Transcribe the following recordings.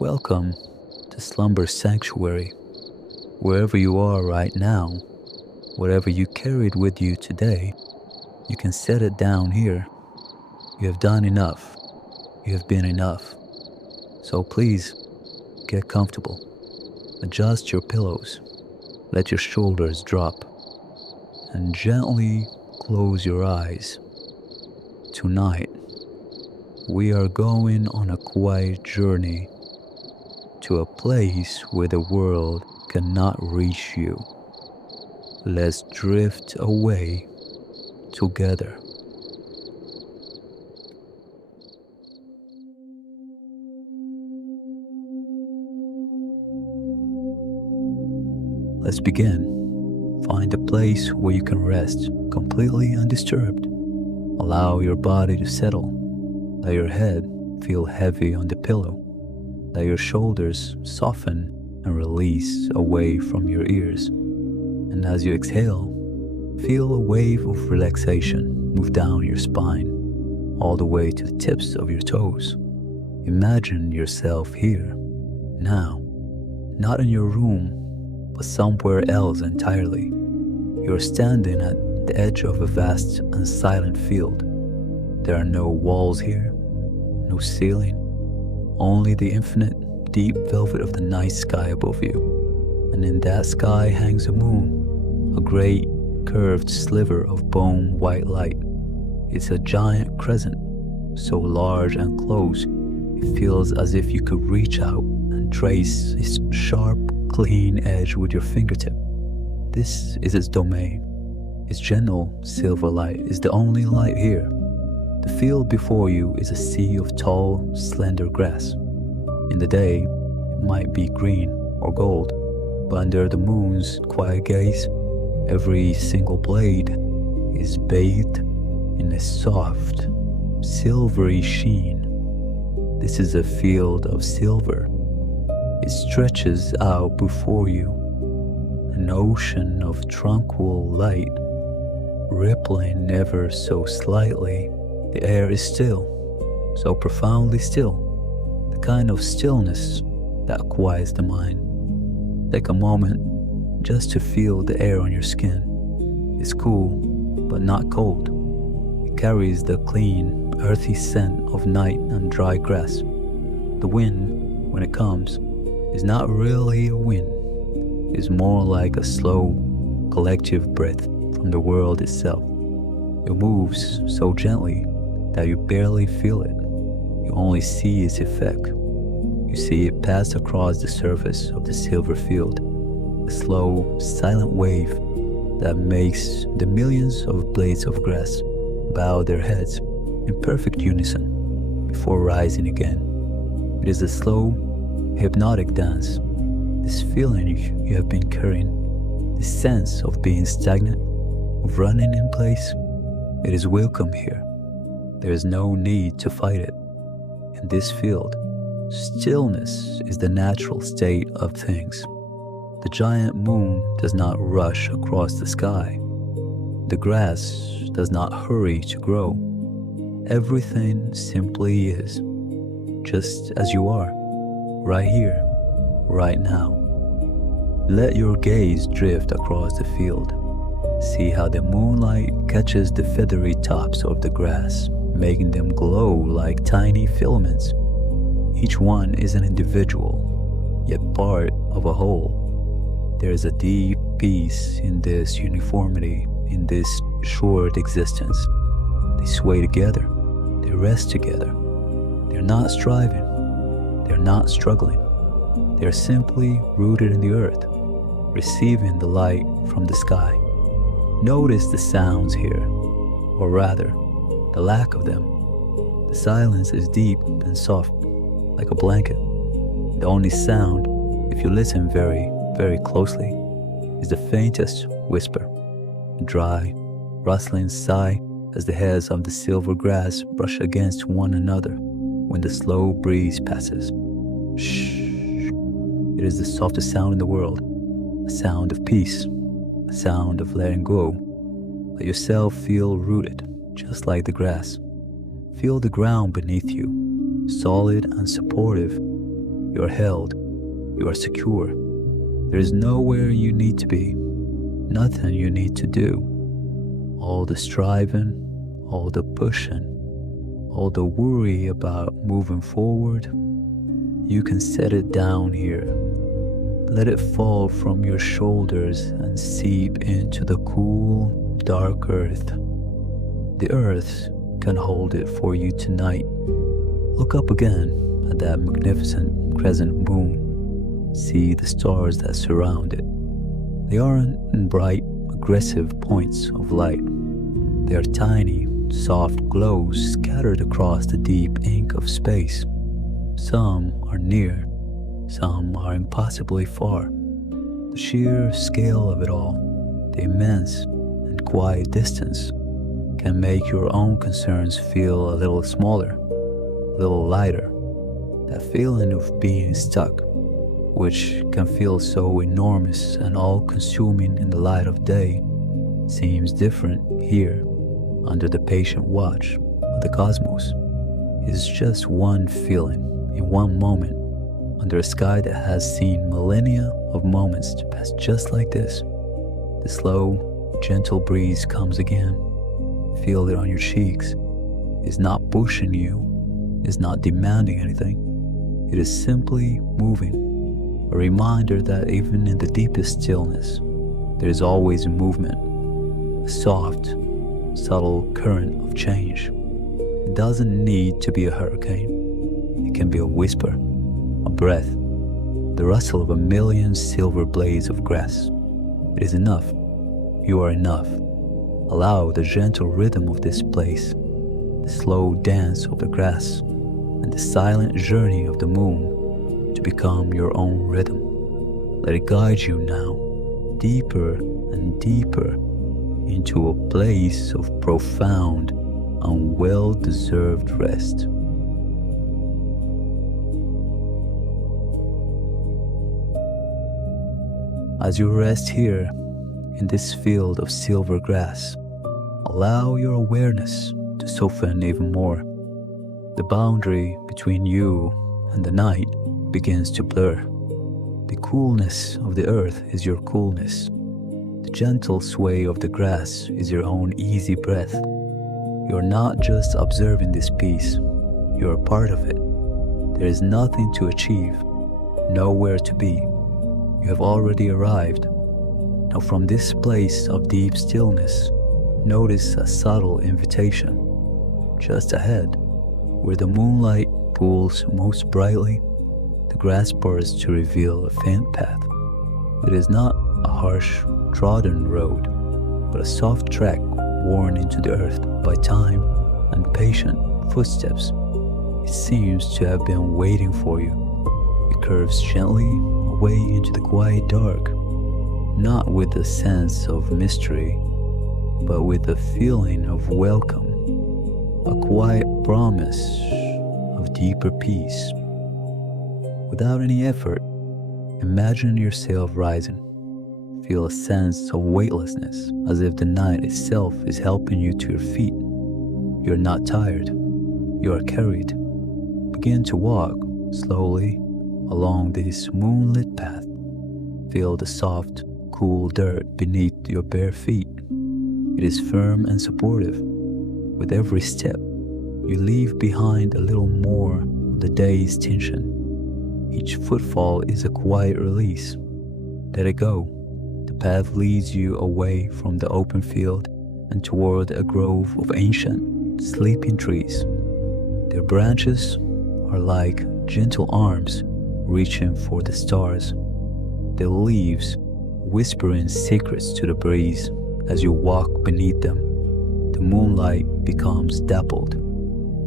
Welcome to Slumber Sanctuary. Wherever you are right now, whatever you carried with you today, you can set it down here. You have done enough. You have been enough. So please, get comfortable. Adjust your pillows. Let your shoulders drop. And gently close your eyes. Tonight, we are going on a quiet journey to a place where the world cannot reach you. Let's drift away together. Let's begin. Find a place where you can rest completely undisturbed. Allow your body to settle. Let your head feel heavy on the pillow. Let your shoulders soften and release away from your ears. And as you exhale, feel a wave of relaxation move down your spine, all the way to the tips of your toes. Imagine yourself here, now, not in your room, but somewhere else entirely. You're standing at the edge of a vast and silent field. There are no walls here, no ceiling, only the infinite, deep velvet of the night sky above you. And in that sky hangs a moon, a great, curved sliver of bone white light. It's a giant crescent, so large and close, it feels as if you could reach out and trace its sharp, clean edge with your fingertip. This is its domain. Its gentle silver light is the only light here. The field before you is a sea of tall, slender grass. In the day, it might be green or gold, but under the moon's quiet gaze, every single blade is bathed in a soft, silvery sheen. This is a field of silver. It stretches out before you, an ocean of tranquil light, rippling ever so slightly. The air is still, so profoundly still, the kind of stillness that quiets the mind. Take a moment just to feel the air on your skin. It's cool, but not cold. It carries the clean, earthy scent of night and dry grass. The wind, when it comes, is not really a wind. It's more like a slow, collective breath from the world itself. It moves so gently that you barely feel it. You only see its effect. You see it pass across the surface of the silver field, a slow, silent wave that makes the millions of blades of grass bow their heads in perfect unison before rising again. It is a slow, hypnotic dance. This feeling you have been carrying, this sense of being stagnant, of running in place, it is welcome here. There is no need to fight it. In this field, stillness is the natural state of things. The giant moon does not rush across the sky. The grass does not hurry to grow. Everything simply is, just as you are, right here, right now. Let your gaze drift across the field. See how the moonlight catches the feathery tops of the grass, making them glow like tiny filaments. Each one is an individual, yet part of a whole. There is a deep peace in this uniformity, in this short existence. They sway together, they rest together. They're not striving, they're not struggling. They're simply rooted in the earth, receiving the light from the sky. Notice the sounds here, or rather, the lack of them. The silence is deep and soft, like a blanket. The only sound, if you listen very, very closely, is the faintest whisper, a dry, rustling sigh as the heads of the silver grass brush against one another when the slow breeze passes. Shh. It is the softest sound in the world, a sound of peace, a sound of letting go. Let yourself feel rooted, just like the grass. Feel the ground beneath you, solid and supportive. You are held. You are secure. There is nowhere you need to be, nothing you need to do. All the striving, all the pushing, all the worry about moving forward, you can set it down here. Let it fall from your shoulders and seep into the cool, dark earth. The earth can hold it for you tonight. Look up again at that magnificent crescent moon. See the stars that surround it. They aren't bright, aggressive points of light. They are tiny, soft glows scattered across the deep ink of space. Some are near, some are impossibly far. The sheer scale of it all, the immense and quiet distance, can make your own concerns feel a little smaller, a little lighter. That feeling of being stuck, which can feel so enormous and all-consuming in the light of day, seems different here, under the patient watch of the cosmos. It's just one feeling, in one moment, under a sky that has seen millennia of moments to pass just like this. The slow, gentle breeze comes again. Feel it on your cheeks. It's not pushing you. It's not demanding anything. It is simply moving. A reminder that even in the deepest stillness, there is always movement. A soft, subtle current of change. It doesn't need to be a hurricane. It can be a whisper, a breath, the rustle of a million silver blades of grass. It is enough. You are enough. Allow the gentle rhythm of this place, the slow dance of the grass, and the silent journey of the moon to become your own rhythm. Let it guide you now, deeper and deeper, into a place of profound and well-deserved rest. As you rest here in this field of silver grass, allow your awareness to soften even more. The boundary between you and the night begins to blur. The coolness of the earth is your coolness. The gentle sway of the grass is your own easy breath. You are not just observing this piece, you are part of it. There is nothing to achieve, nowhere to be. You have already arrived. Now from this place of deep stillness, notice a subtle invitation. Just ahead, where the moonlight pools most brightly, the grass parts to reveal a faint path. It is not a harsh, trodden road, but a soft track worn into the earth by time and patient footsteps. It seems to have been waiting for you. It curves gently away into the quiet dark, not with a sense of mystery, but with a feeling of welcome, a quiet promise of deeper peace. Without any effort, imagine yourself rising. Feel a sense of weightlessness, as if the night itself is helping you to your feet. You're not tired. You are carried. Begin to walk slowly along this moonlit path. Feel the soft, cool dirt beneath your bare feet. It is firm and supportive. With every step, you leave behind a little more of the day's tension. Each footfall is a quiet release. Let it go. The path leads you away from the open field and toward a grove of ancient, sleeping trees. Their branches are like gentle arms reaching for the stars. Their leaves whispering secrets to the breeze. As you walk beneath them, the moonlight becomes dappled,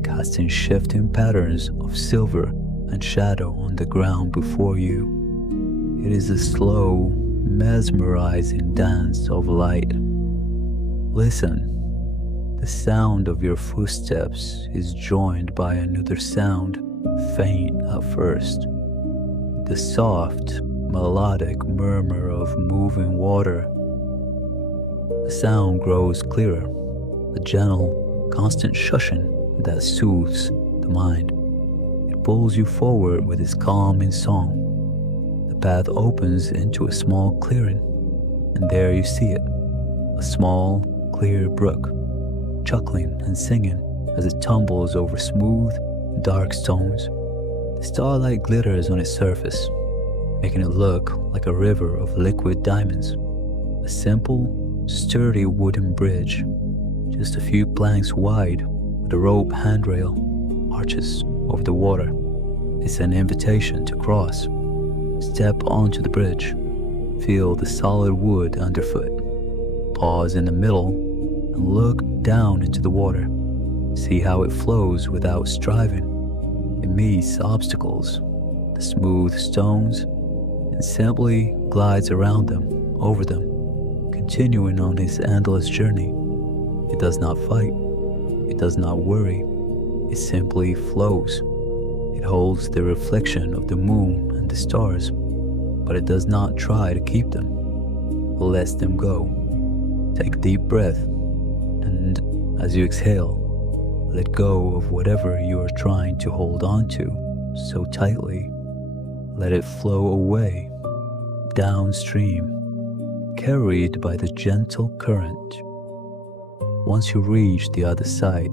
casting shifting patterns of silver and shadow on the ground before you. It is a slow, mesmerizing dance of light. Listen. The sound of your footsteps is joined by another sound, faint at first. The soft, melodic murmur of moving water. The sound grows clearer, a gentle, constant shushing that soothes the mind. It pulls you forward with his calming song. The path opens into a small clearing, and there you see it, a small, clear brook, chuckling and singing as it tumbles over smooth, dark stones. The starlight glitters on its surface, making it look like a river of liquid diamonds. A simple, sturdy wooden bridge, just a few planks wide, with a rope handrail, arches over the water. It's an invitation to cross. Step onto the bridge, feel the solid wood underfoot, pause in the middle, and look down into the water. See how it flows without striving. It meets obstacles, the smooth stones, and simply glides around them, over them, continuing on its endless journey. It does not fight. It does not worry. It simply flows. It holds the reflection of the moon and the stars, but it does not try to keep them. It lets them go. Take a deep breath, and as you exhale, let go of whatever you are trying to hold on to so tightly. Let it flow away, downstream, carried by the gentle current. Once you reach the other side,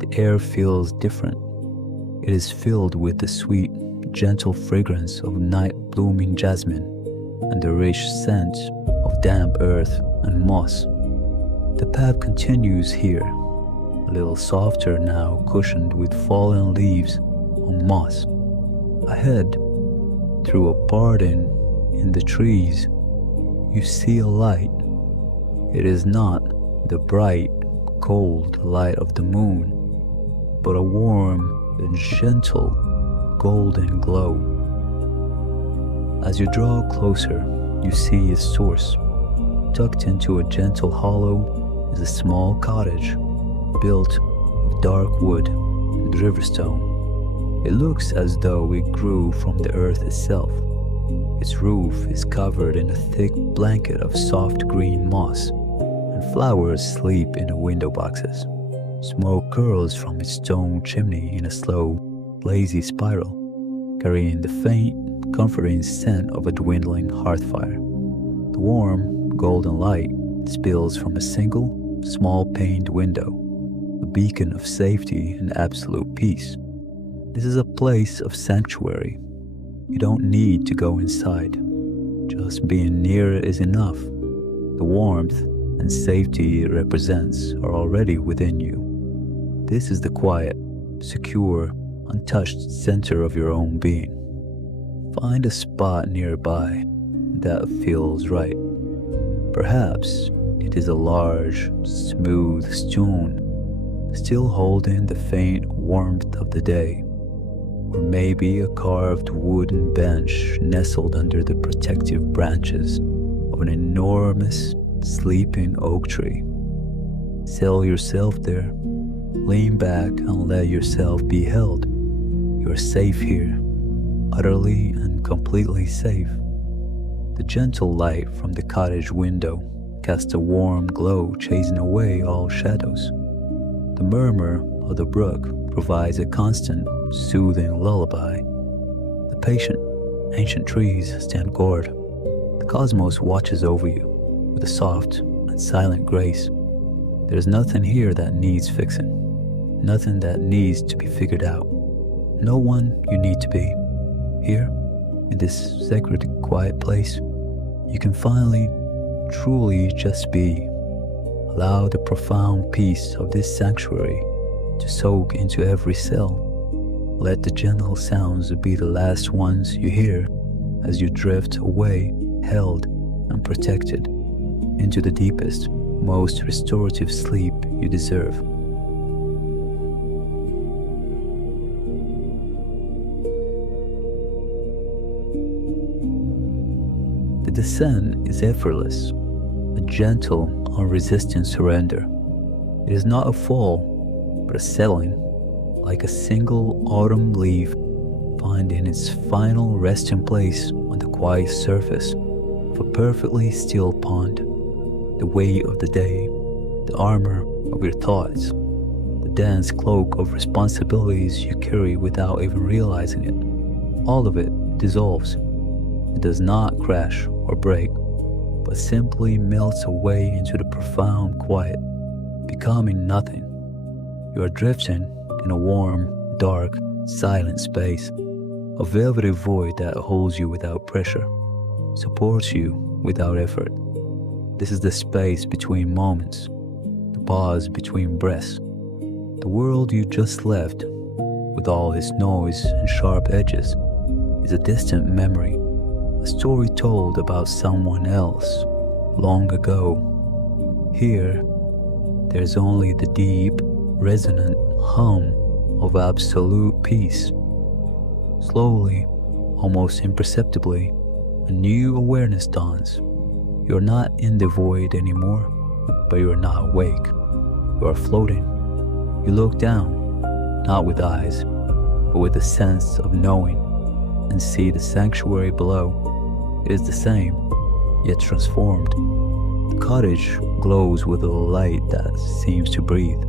the air feels different. It is filled with the sweet, gentle fragrance of night-blooming jasmine and the rich scent of damp earth and moss. The path continues here, a little softer now, cushioned with fallen leaves on moss. Ahead, through a parting in the trees, you see a light. It is not the bright, cold light of the moon, but a warm and gentle golden glow. As you draw closer, you see its source. Tucked into a gentle hollow is a small cottage built of dark wood and riverstone. It looks as though it grew from the earth itself. Its roof is covered in a thick blanket of soft green moss, and flowers sleep in the window boxes. Smoke curls from its stone chimney in a slow, lazy spiral, carrying the faint, comforting scent of a dwindling hearth fire. The warm, golden light spills from a single, small-paned window, a beacon of safety and absolute peace. This is a place of sanctuary. You don't need to go inside. Just being near it is enough. The warmth and safety it represents are already within you. This is the quiet, secure, untouched center of your own being. Find a spot nearby that feels right. Perhaps it is a large, smooth stone, still holding the faint warmth of the day, or maybe a carved wooden bench nestled under the protective branches of an enormous, sleeping oak tree. Settle yourself there. Lean back and let yourself be held. You're safe here, utterly and completely safe. The gentle light from the cottage window casts a warm glow, chasing away all shadows. The murmur of the brook provides a constant, soothing lullaby. The patient, ancient trees stand guard. The cosmos watches over you with a soft and silent grace. There's nothing here that needs fixing, nothing that needs to be figured out, no one you need to be. Here, in this sacred, quiet place, you can finally, truly just be. Allow the profound peace of this sanctuary to soak into every cell. Let the gentle sounds be the last ones you hear as you drift away, held and protected, into the deepest, most restorative sleep you deserve. The descent is effortless, a gentle, unresisting surrender. It is not a fall, but a settling, like a single autumn leaf finding its final resting place on the quiet surface of a perfectly still pond. The weight of the day, the armor of your thoughts, the dense cloak of responsibilities you carry without even realizing it. All of it dissolves. It does not crash or break, but simply melts away into the profound quiet, becoming nothing. You are drifting in a warm, dark, silent space, a velvety void that holds you without pressure, supports you without effort. This is the space between moments, the pause between breaths. The world you just left, with all its noise and sharp edges, is a distant memory, a story told about someone else long ago. Here, there's only the deep, resonant hum of absolute peace. Slowly, almost imperceptibly, a new awareness dawns. You're not in the void anymore, but you're not awake. You are floating. You look down, not with eyes, but with a sense of knowing, and see the sanctuary below. It is the same, yet transformed. The cottage glows with a light that seems to breathe,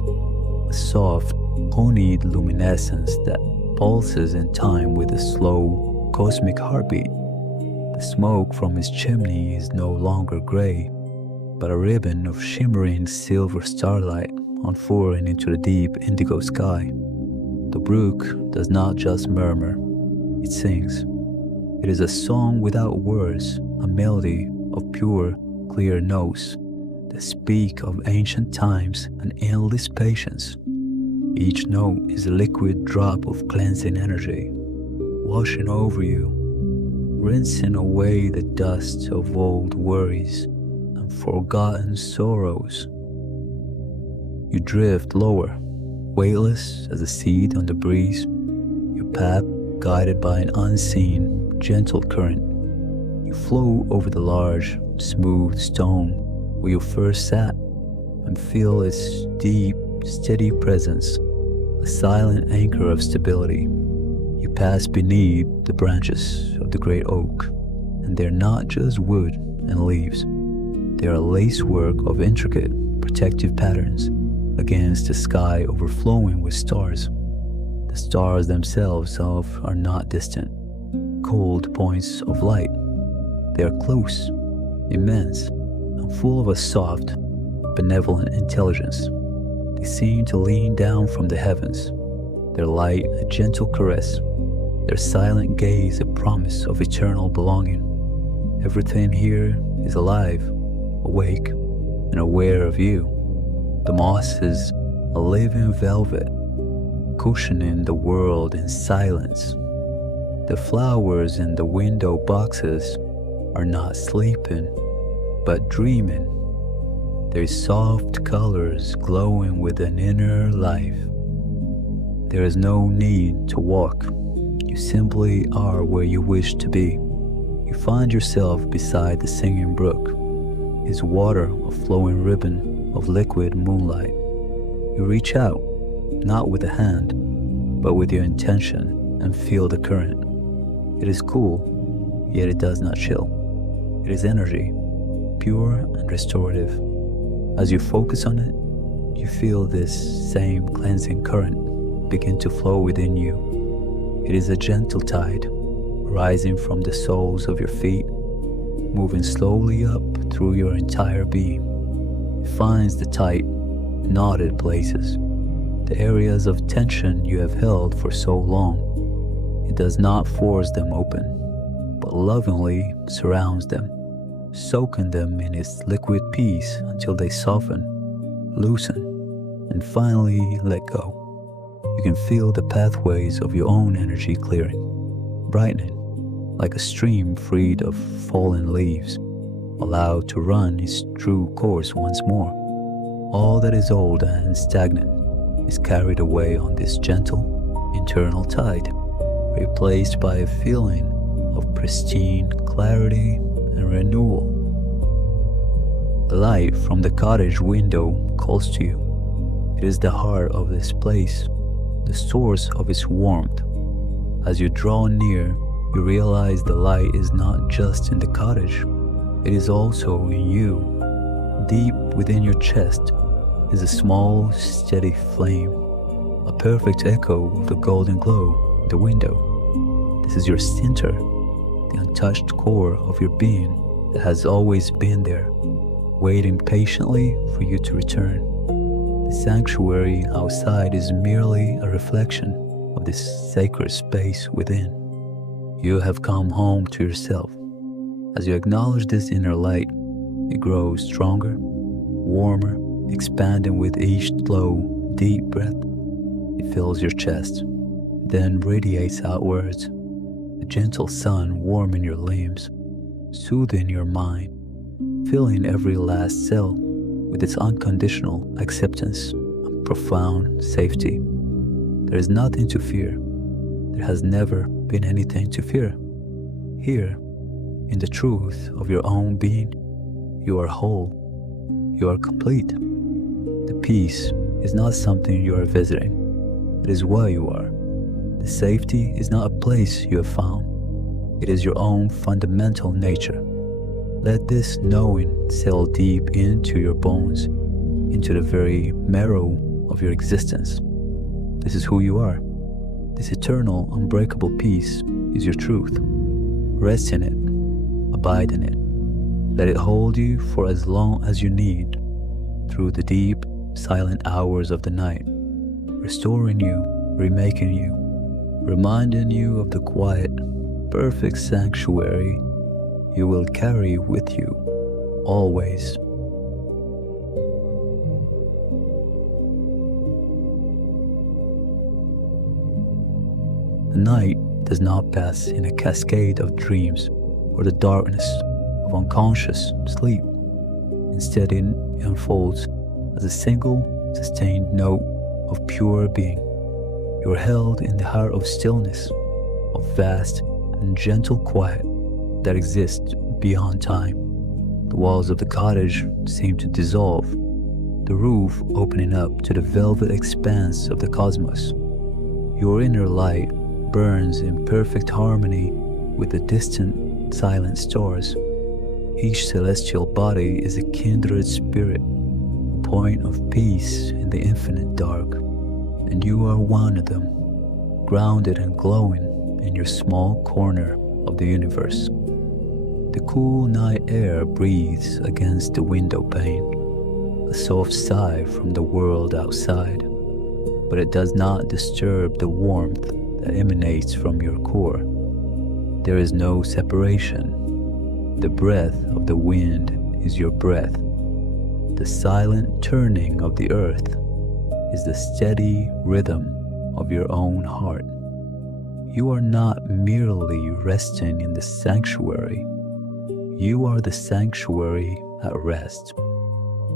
a soft, honeyed luminescence that pulses in time with a slow, cosmic heartbeat. The smoke from its chimney is no longer gray, but a ribbon of shimmering silver starlight unfurling into the deep indigo sky. The brook does not just murmur, it sings. It is a song without words, a melody of pure, clear notes that speak of ancient times and endless patience. Each note is a liquid drop of cleansing energy, washing over you, rinsing away the dust of old worries and forgotten sorrows. You drift lower, weightless as a seed on the breeze, your path guided by an unseen, gentle current. You flow over the large, smooth stone where you first sat and feel its deep, steady presence, a silent anchor of stability. You pass beneath the branches of the great oak, and they're not just wood and leaves. They are a lacework of intricate, protective patterns against a sky overflowing with stars. The stars themselves are not distant, cold points of light. They are close, immense, and full of a soft, benevolent intelligence. They seem to lean down from the heavens, their light a gentle caress, their silent gaze a promise of eternal belonging. Everything here is alive, awake, and aware of you. The moss is a living velvet, cushioning the world in silence. The flowers in the window boxes are not sleeping, but dreaming, their soft colors glowing with an inner life. There is no need to walk. You simply are where you wish to be. You find yourself beside the singing brook, its water a flowing ribbon of liquid moonlight. You reach out, not with a hand, but with your intention, and feel the current. It is cool, yet it does not chill. It is energy, pure and restorative. As you focus on it, you feel this same cleansing current begin to flow within you. It is a gentle tide, rising from the soles of your feet, moving slowly up through your entire being. It finds the tight, knotted places, the areas of tension you have held for so long. It does not force them open, but lovingly surrounds them, soaking them in its liquid peace until they soften, loosen, and finally let go. You can feel the pathways of your own energy clearing, brightening, like a stream freed of fallen leaves, allowed to run its true course once more. All that is old and stagnant is carried away on this gentle, internal tide, replaced by a feeling of pristine clarity and renewal. The light from the cottage window calls to you. It is the heart of this place, the source of its warmth. As you draw near, you realize the light is not just in the cottage, it is also in you. Deep within your chest is a small, steady flame, a perfect echo of the golden glow in the window. This is your center, the untouched core of your being that has always been there, waiting patiently for you to return. The sanctuary outside is merely a reflection of this sacred space within. You have come home to yourself. As you acknowledge this inner light, it grows stronger, warmer, expanding with each slow, deep breath. It fills your chest, then radiates outwards, a gentle sun warming your limbs, soothing your mind, filling every last cell with its unconditional acceptance and profound safety. There is nothing to fear. There has never been anything to fear. Here, in the truth of your own being, you are whole. You are complete. The peace is not something you are visiting. It is what you are. The safety is not a place you have found. It is your own fundamental nature. Let this knowing settle deep into your bones, into the very marrow of your existence. This is who you are. This eternal, unbreakable peace is your truth. Rest in it. Abide in it. Let it hold you for as long as you need, through the deep, silent hours of the night, restoring you, remaking you, reminding you of the quiet, perfect sanctuary you will carry with you always. The night does not pass in a cascade of dreams or the darkness of unconscious sleep. Instead, it unfolds as a single, sustained note of pure being. You are held in the heart of stillness, of vast and gentle quiet that exists beyond time. The walls of the cottage seem to dissolve, the roof opening up to the velvet expanse of the cosmos. Your inner light burns in perfect harmony with the distant, silent stars. Each celestial body is a kindred spirit, a point of peace in the infinite dark, and you are one of them, grounded and glowing in your small corner of the universe. The cool night air breathes against the window pane, a soft sigh from the world outside, but it does not disturb the warmth that emanates from your core. There is no separation. The breath of the wind is your breath. The silent turning of the earth is the steady rhythm of your own heart. You are not merely resting in the sanctuary. You are the sanctuary at rest.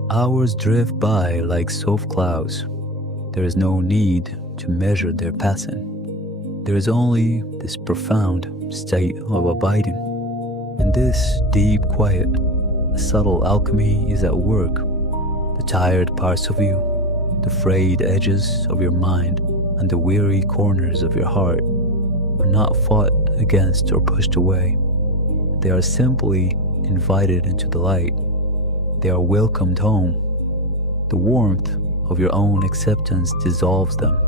Hours drift by like soft clouds. There is no need to measure their passing. There is only this profound state of abiding. In this deep quiet, a subtle alchemy is at work. The tired parts of you, the frayed edges of your mind, and the weary corners of your heart are not fought against or pushed away. They are simply invited into the light. They are welcomed home. The warmth of your own acceptance dissolves them,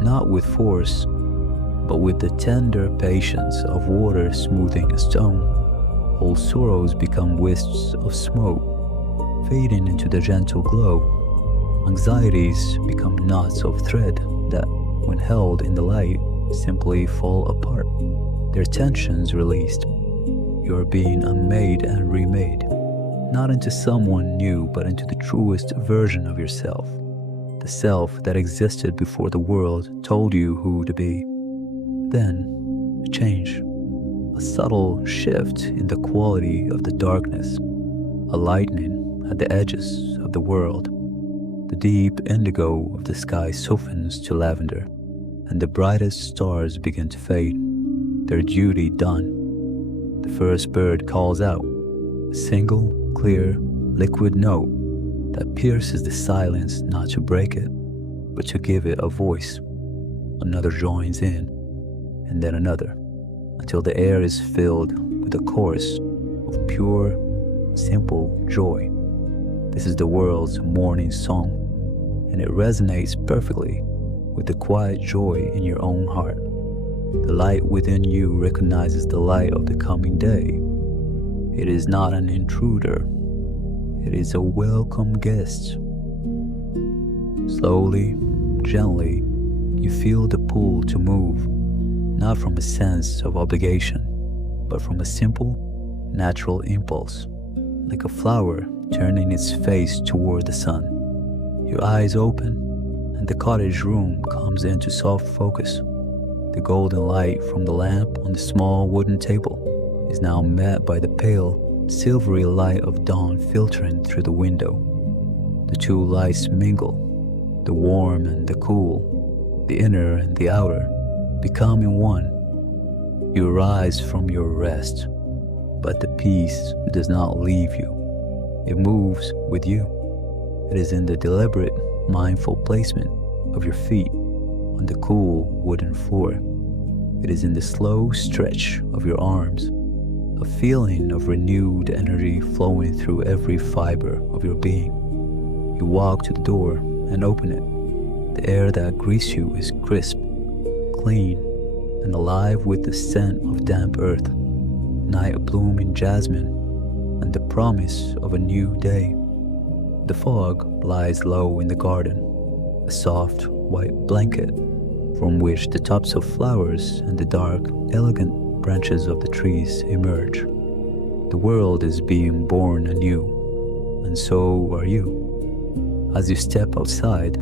not with force, but with the tender patience of water smoothing a stone. All sorrows become wisps of smoke, fading into the gentle glow. Anxieties become knots of thread that, when held in the light, simply fall apart. Their tensions released. You are being unmade and remade, not into someone new, but into the truest version of yourself, the self that existed before the world told you who to be. Then, a change, a subtle shift in the quality of the darkness, a lightening at the edges of the world. The deep indigo of the sky softens to lavender, and the brightest stars begin to fade, their duty done. The first bird calls out, a single, clear, liquid note that pierces the silence not to break it, but to give it a voice. Another joins in, and then another, until the air is filled with a chorus of pure, simple joy. This is the world's morning song, and it resonates perfectly with the quiet joy in your own heart. The light within you recognizes the light of the coming day. It is not an intruder. It is a welcome guest. Slowly, gently, you feel the pull to move, not from a sense of obligation, but from a simple, natural impulse, like a flower turning its face toward the sun. Your eyes open, and the cottage room comes into soft focus. The golden light from the lamp on the small wooden table is now met by the pale, silvery light of dawn filtering through the window. The two lights mingle, the warm and the cool, the inner and the outer, becoming one. You rise from your rest, but the peace does not leave you. It moves with you. It is in the deliberate, mindful placement of your feet on the cool wooden floor. It is in the slow stretch of your arms, a feeling of renewed energy flowing through every fiber of your being. You walk to the door and open it. The air that greets you is crisp, clean, and alive with the scent of damp earth, night blooming jasmine, and the promise of a new day. The fog lies low in the garden, a soft white blanket from which the tops of flowers and the dark, elegant branches of the trees emerge. The world is being born anew, and so are you. As you step outside,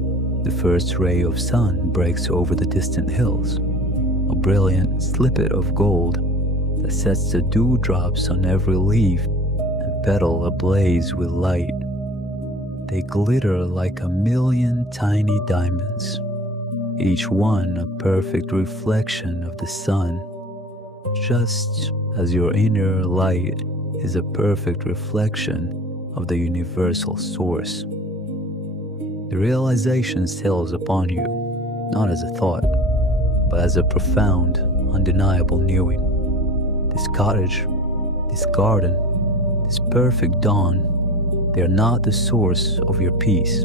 the first ray of sun breaks over the distant hills, a brilliant snippet of gold that sets the dewdrops on every leaf and petal ablaze with light. They glitter like a million tiny diamonds, each one a perfect reflection of the sun, just as your inner light is a perfect reflection of the universal source. The realization settles upon you, not as a thought, but as a profound, undeniable knowing. This cottage, this garden, this perfect dawn, they are not the source of your peace.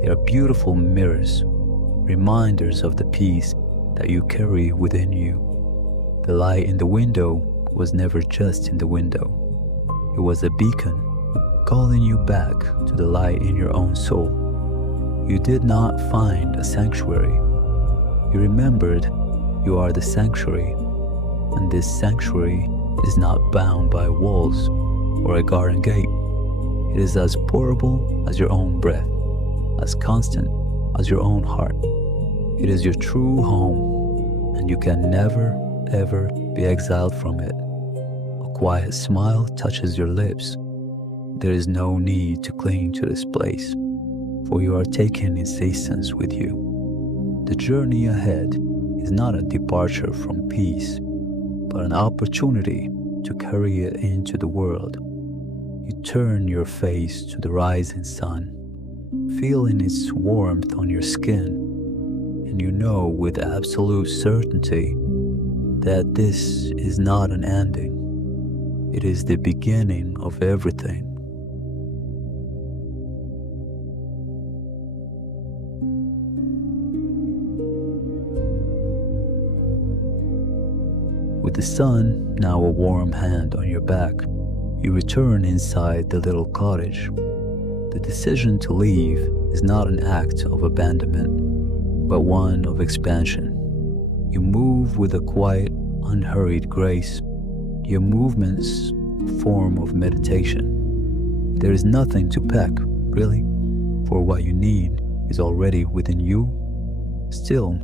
They are beautiful mirrors, reminders of the peace that you carry within you. The light in the window was never just in the window. It was a beacon calling you back to the light in your own soul. You did not find a sanctuary. You remembered you are the sanctuary, and this sanctuary is not bound by walls or a garden gate. It is as portable as your own breath, as constant as your own heart. It is your true home, and you can never, ever be exiled from it. A quiet smile touches your lips. There is no need to cling to this place, for you are taking its essence with you. The journey ahead is not a departure from peace, but an opportunity to carry it into the world. You turn your face to the rising sun, feeling its warmth on your skin, and you know with absolute certainty that this is not an ending. It is the beginning of everything. With the sun now a warm hand on your back, you return inside the little cottage. The decision to leave is not an act of abandonment, but one of expansion. You move with a quiet, unhurried grace, your movements a form of meditation. There is nothing to pack, really, for what you need is already within you. Still,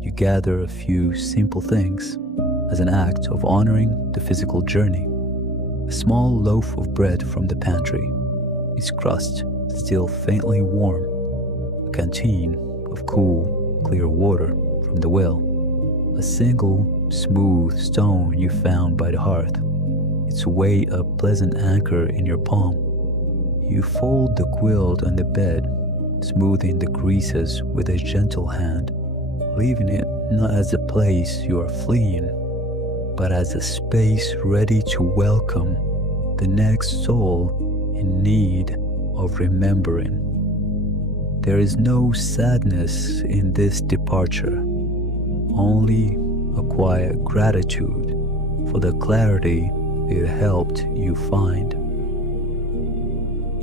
you gather a few simple things as an act of honoring the physical journey. A small loaf of bread from the pantry, its crust still faintly warm, a canteen of cool, clear water from the well, a single smooth stone you found by the hearth, its weight a pleasant anchor in your palm. You fold the quilt on the bed, smoothing the creases with a gentle hand, leaving it not as a place you are fleeing, but as a space ready to welcome the next soul in need of remembering. There is no sadness in this departure, only a quiet gratitude for the clarity it helped you find.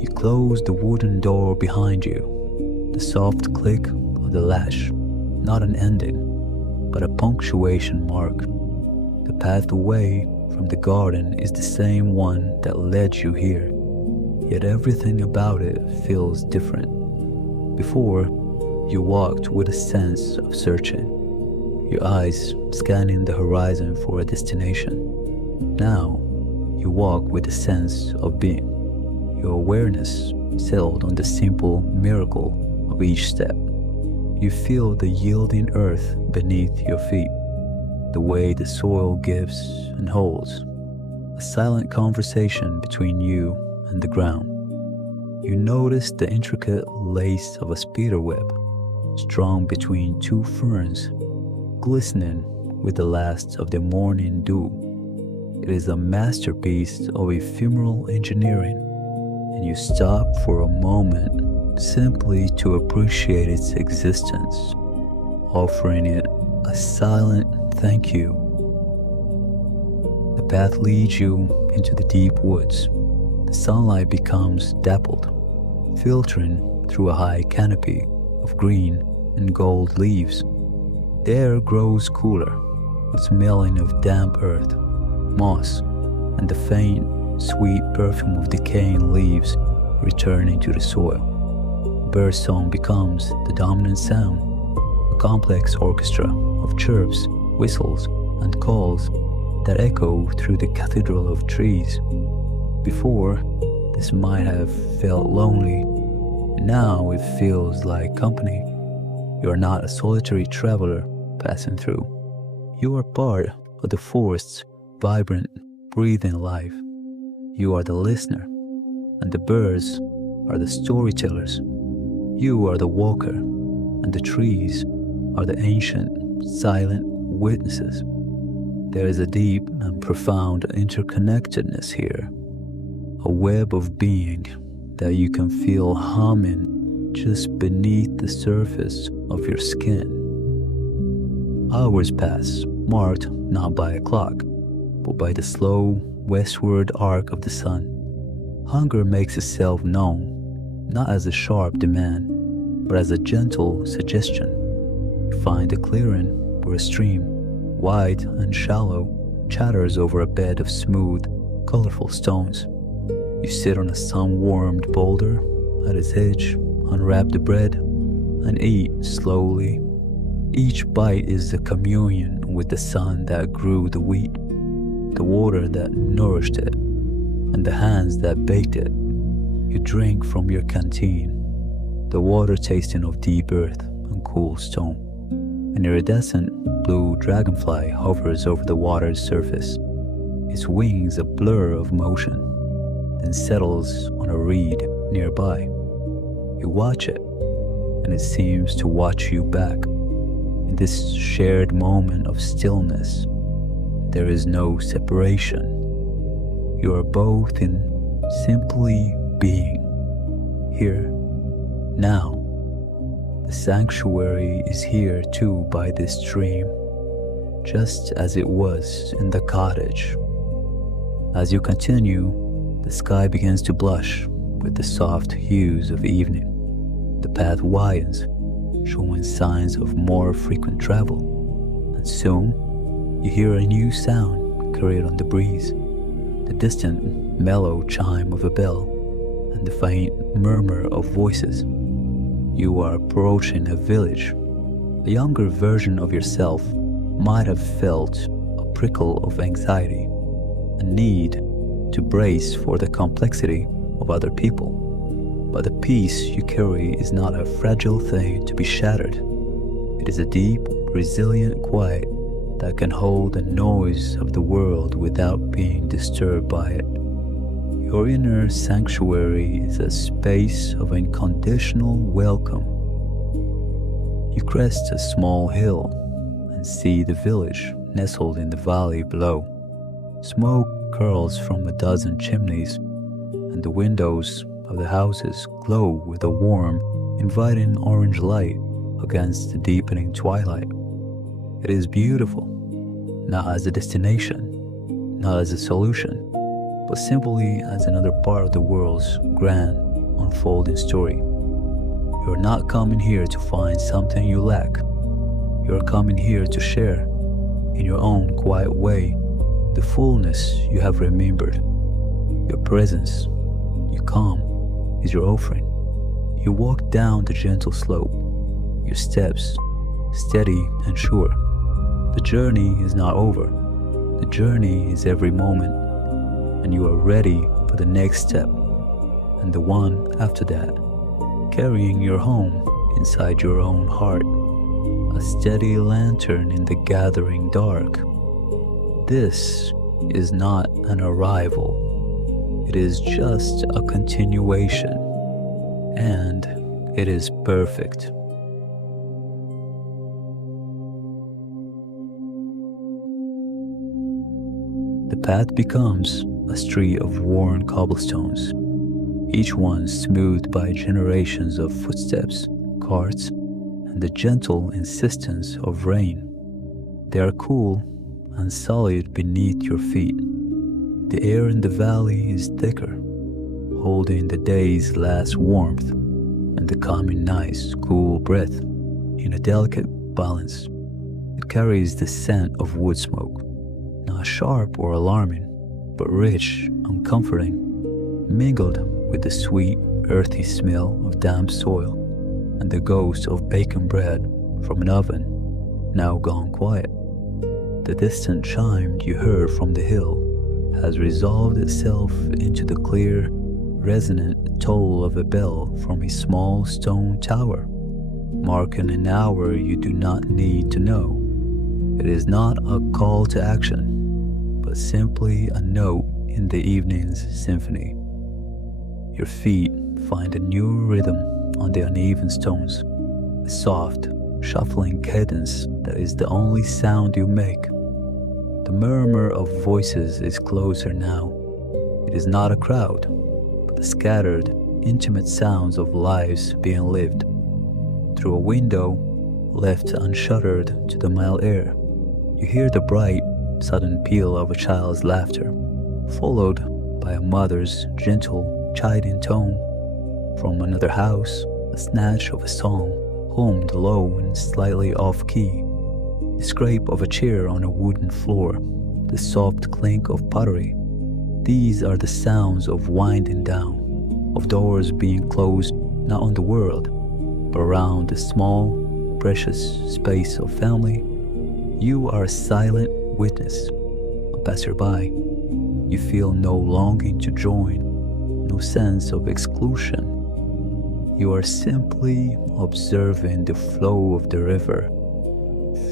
You close the wooden door behind you, the soft click of the latch, not an ending, but a punctuation mark. The path away from the garden is the same one that led you here, yet everything about it feels different. Before, you walked with a sense of searching, your eyes scanning the horizon for a destination. Now, you walk with a sense of being, your awareness settled on the simple miracle of each step. You feel the yielding earth beneath your feet, the way the soil gives and holds, a silent conversation between you and the ground. You notice the intricate lace of a spiderweb, strung between two ferns, glistening with the last of the morning dew. It is a masterpiece of ephemeral engineering, and you stop for a moment simply to appreciate its existence, offering it a silent thank you. The path leads you into the deep woods. The sunlight becomes dappled, filtering through a high canopy of green and gold leaves. The air grows cooler, with smelling of damp earth, moss, and the faint, sweet perfume of decaying leaves returning to the soil. Birdsong becomes the dominant sound, a complex orchestra of chirps, whistles, and calls that echo through the cathedral of trees. Before, this might have felt lonely. Now it feels like company. You are not a solitary traveler passing through. You are part of the forest's vibrant, breathing life. You are the listener, and the birds are the storytellers. You are the walker, and the trees are the ancient, silent witnesses. There is a deep and profound interconnectedness here, a web of being that you can feel humming just beneath the surface of your skin. Hours pass, marked not by a clock, but by the slow westward arc of the sun. Hunger makes itself known, not as a sharp demand, but as a gentle suggestion. You find a clearing where a stream, wide and shallow, chatters over a bed of smooth, colorful stones. You sit on a sun-warmed boulder at its edge, unwrap the bread, and eat slowly. Each bite is a communion with the sun that grew the wheat, the water that nourished it, and the hands that baked it. You drink from your canteen, the water tasting of deep earth and cool stone. An iridescent blue dragonfly hovers over the water's surface, its wings a blur of motion, then settles on a reed nearby. You watch it, and it seems to watch you back. In this shared moment of stillness, there is no separation. You are both in simply being, here, now. The sanctuary is here too by this stream, just as it was in the cottage. As you continue, the sky begins to blush with the soft hues of evening. The path widens, showing signs of more frequent travel, and soon you hear a new sound carried on the breeze, the distant, mellow chime of a bell, and the faint murmur of voices. You are approaching a village. A younger version of yourself might have felt a prickle of anxiety, a need to brace for the complexity of other people. But the peace you carry is not a fragile thing to be shattered. It is a deep, resilient quiet that can hold the noise of the world without being disturbed by it. Your inner sanctuary is a space of unconditional welcome. You crest a small hill and see the village nestled in the valley below. Smoke curls from a dozen chimneys, and the windows of the houses glow with a warm, inviting orange light against the deepening twilight. It is beautiful, not as a destination, not as a solution, but simply as another part of the world's grand, unfolding story. You're not coming here to find something you lack. You're coming here to share, in your own quiet way, the fullness you have remembered. Your presence, your calm, is your offering. You walk down the gentle slope, your steps steady and sure. The journey is not over. The journey is every moment, and you are ready for the next step, and the one after that, carrying your home inside your own heart, a steady lantern in the gathering dark. This is not an arrival. It is just a continuation, and it is perfect. The path becomes a street of worn cobblestones, each one smoothed by generations of footsteps, carts, and the gentle insistence of rain. They are cool and solid beneath your feet. The air in the valley is thicker, holding the day's last warmth and the coming night's cool breath in a delicate balance. It carries the scent of wood smoke, not sharp or alarming, but rich and comforting, mingled with the sweet, earthy smell of damp soil and the ghost of baking bread from an oven now gone quiet. The distant chime you heard from the hill has resolved itself into the clear, resonant toll of a bell from a small stone tower, marking an hour you do not need to know. It is not a call to action, but simply a note in the evening's symphony. Your feet find a new rhythm on the uneven stones, a soft, shuffling cadence that is the only sound you make. The murmur of voices is closer now. It is not a crowd, but the scattered, intimate sounds of lives being lived. Through a window left unshuttered to the mild air, you hear the bright, sudden peal of a child's laughter, followed by a mother's gentle, chiding tone. From another house, a snatch of a song, hummed low and slightly off-key. The scrape of a chair on a wooden floor, the soft clink of pottery. These are the sounds of winding down, of doors being closed not on the world, but around the small, precious space of family. You are a silent witness, a passerby. You feel no longing to join, no sense of exclusion. You are simply observing the flow of the river,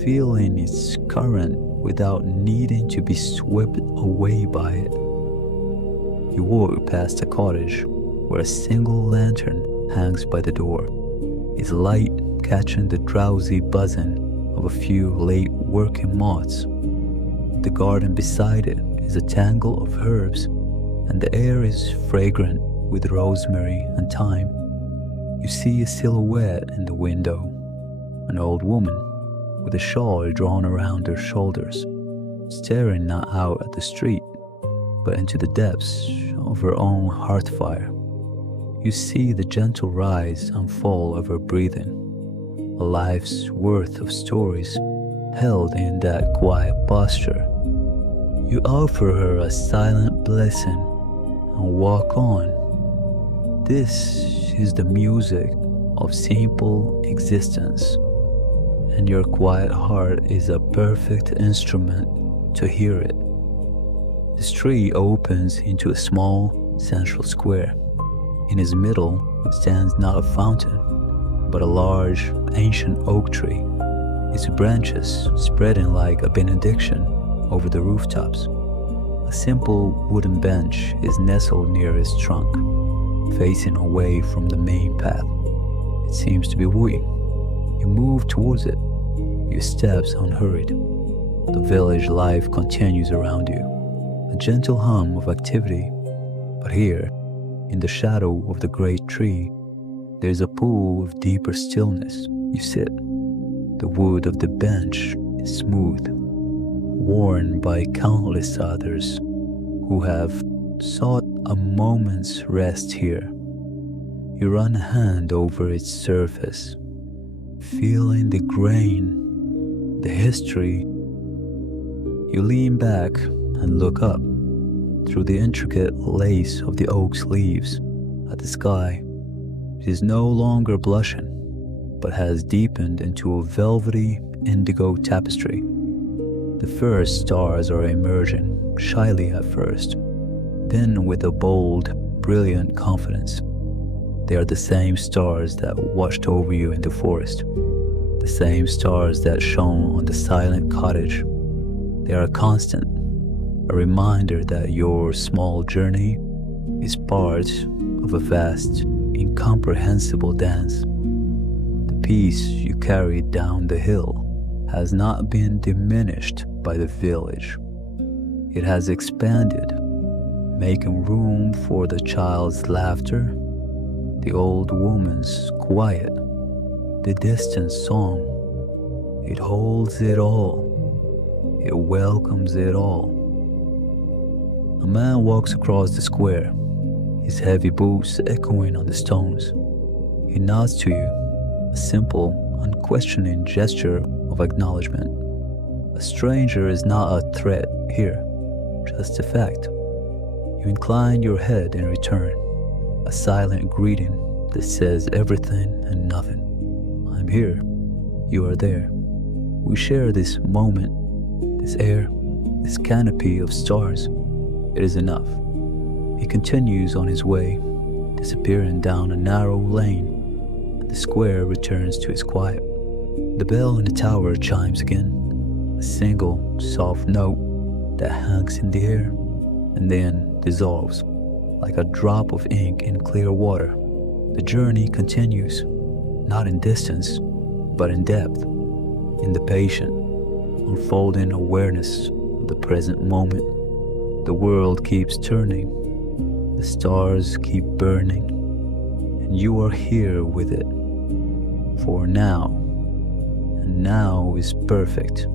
feeling its current without needing to be swept away by it. You walk past a cottage where a single lantern hangs by the door, its light catching the drowsy buzzing of a few late working moths. The garden beside it is a tangle of herbs, and the air is fragrant with rosemary and thyme. You see a silhouette in the window, an old woman with a shawl drawn around her shoulders, staring not out at the street, but into the depths of her own hearth fire. You see the gentle rise and fall of her breathing, a life's worth of stories held in that quiet posture. You offer her a silent blessing and walk on. This is the music of simple existence, and your quiet heart is a perfect instrument to hear it. The street opens into a small central square. In its middle stands not a fountain, but a large, ancient oak tree, its branches spreading like a benediction over the rooftops. A simple wooden bench is nestled near its trunk, facing away from the main path. It seems to be waiting. You move towards it, your steps unhurried. The village life continues around you, a gentle hum of activity. But here, in the shadow of the great tree, There's a pool of deeper stillness. You sit. The wood of the bench is smooth, worn by countless others who have sought a moment's rest here. You run a hand over its surface, feeling the grain, the history. You lean back and look up through the intricate lace of the oak's leaves at the sky. It is no longer blushing, but has deepened into a velvety indigo tapestry. The first stars are emerging, shyly at first, then with a bold, brilliant confidence. They are the same stars that watched over you in the forest, the same stars that shone on the silent cottage. They are a constant, a reminder that your small journey is part of a vast, incomprehensible dance. The peace you carried down the hill has not been diminished by the village. It has expanded, making room for the child's laughter, the old woman's quiet, the distant song. It holds it all. It welcomes it all. A man walks across the square, his heavy boots echoing on the stones. He nods to you, a simple, unquestioning gesture of acknowledgement. A stranger is not a threat here, just a fact. You incline your head in return, a silent greeting that says everything and nothing. I'm here, you are there. We share this moment, this air, this canopy of stars. It is enough. He continues on his way, disappearing down a narrow lane, and the square returns to its quiet. The bell in the tower chimes again, a single, soft note that hangs in the air and then dissolves like a drop of ink in clear water. The journey continues, not in distance, but in depth, in the patient, unfolding awareness of the present moment. The world keeps turning, the stars keep burning, and you are here with it. For now, and now is perfect.